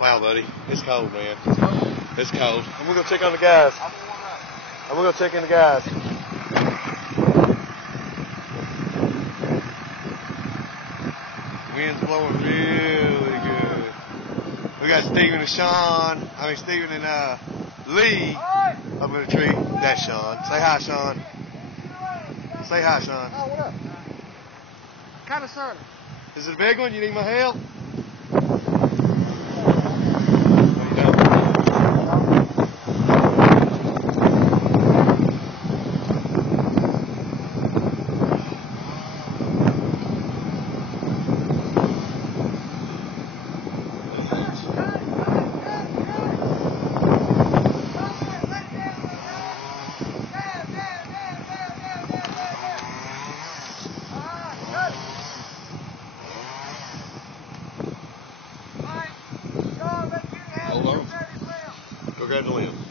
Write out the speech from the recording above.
Wow, buddy. It's cold, man. It's cold. I'm going to go check on the guys. I'm going to go check in the guys. Wind's blowing really good. We got Stephen and Lee up in the tree. That's Sean. Say hi, Sean. Say hi, Sean. Oh, what up? Kind of, sort of. Is it a big one? You need my help? Hold on. Go grab the limb.